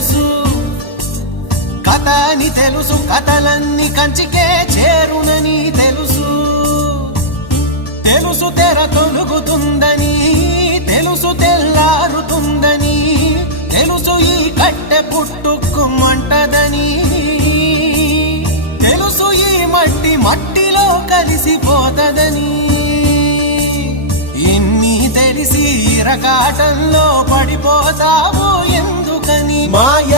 తెలుసు, కథ అని తెలుసు, కథలన్నీ కంచికే చేరునని తెలుసు. తెలుసు తెర తొలుగుతుందని, తెలుసు తెల్లారుతుందని, తెలుసు ఈ కట్టె పుట్టుకుమంటదని, తెలుసు ఈ మట్టి మట్టిలో కలిసిపోతదని. ఇన్ని తెలిసి ఇరకాటంలో పడిపోతావు ఎందుకని? మాయ